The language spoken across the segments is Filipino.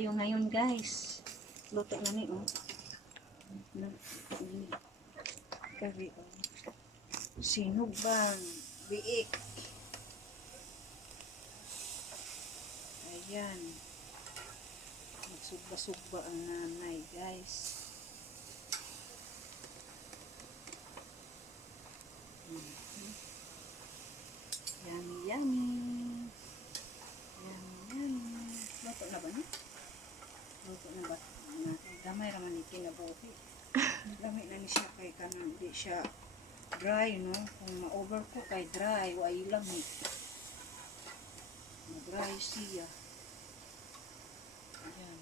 tayo ngayon, guys. Luto na ni, oh. Kari, oh. Sinugbang biik. Ayan. Magsugba-sugba ang nanay, guys. Yummy, yummy. Yummy, yummy. Luto na ba niya? Luto na ba? Gamay raman ni kinabuhi. Gamay na ni siya kay kanang di siya dry, no? Kung ma-over ko kay dry, way lang eh. Ma-dry siya. Ayan.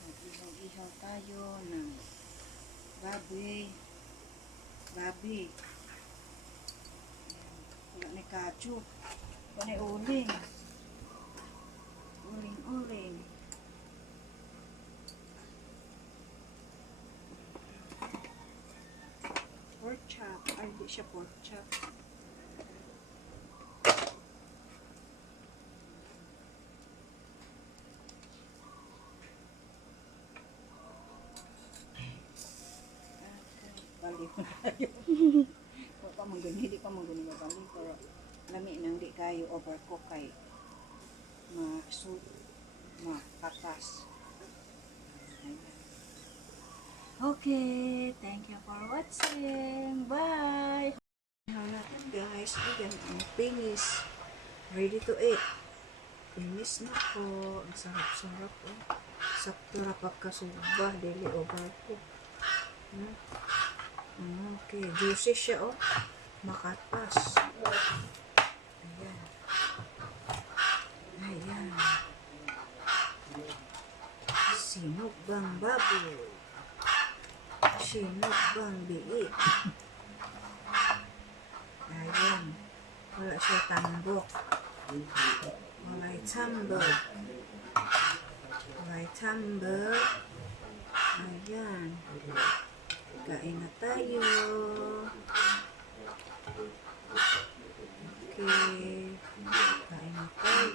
Mag-ihaw-ihaw tayo ng babi. Babi. Wala ni kaju. Wala ni uling. Uling-uling. Pork chop. Ay, hindi siya pork chop. Baliw na tayo. Hindi pa mangguni ba baliw. Pero lami nang di kayo overcook kay makatas. Okay, thank you for watching. Bye! Now natin guys, ayan ang finish. Ready to eat. Finish na po. Ang sarap-sarap oh. Sakto na pagkasuba, dili overcook. Okay, juicy siya oh. Makatas. Ayan. Ayan. Sinugbang baboy. Sinugbang biik. Ayan. Wala siya tambok. Walay tambok. Walay tambok. Ayan. Kain na tayo. Okay. Kain na tayo.